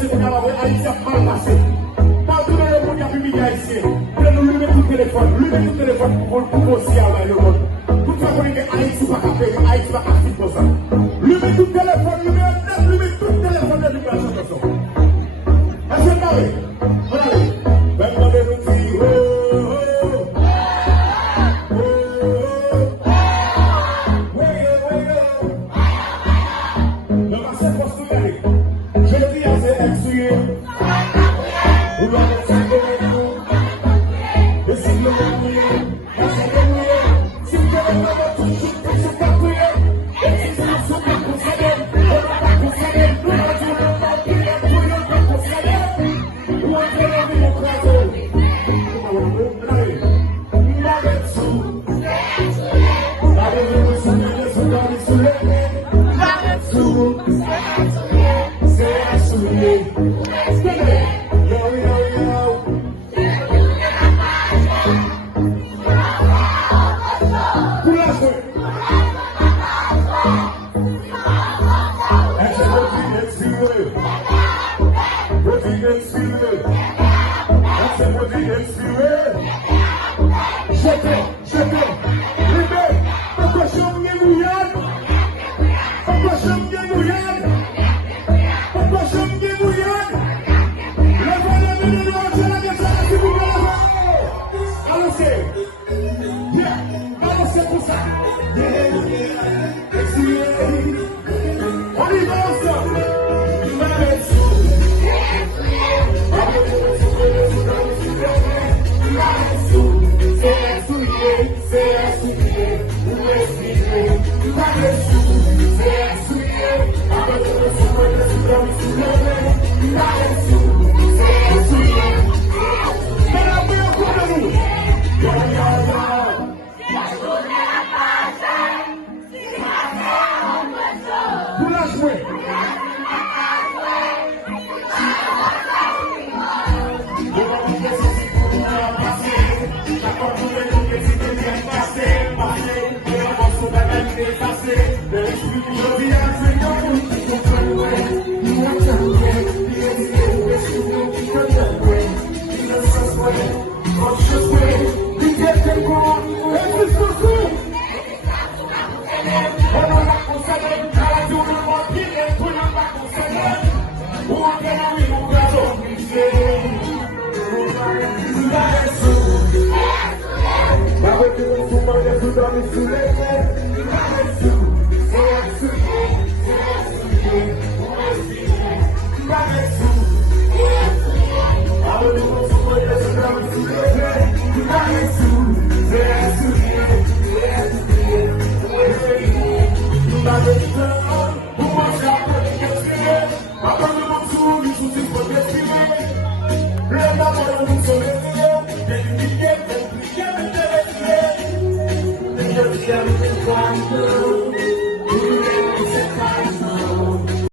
c'est qu'on a Haïti a mal passé. Partout dans le monde, il y a plus de haïtiens. Nous nous levons tout téléphone, pour aussi avoir le monde. Pour faire que Haïti va pas payer, Haïti va pas faire ça. Levez tout téléphone, levez tout téléphone de l'immigration de ça. Est-ce que vous avez? Voilà. Maintenant, nous disons, Every time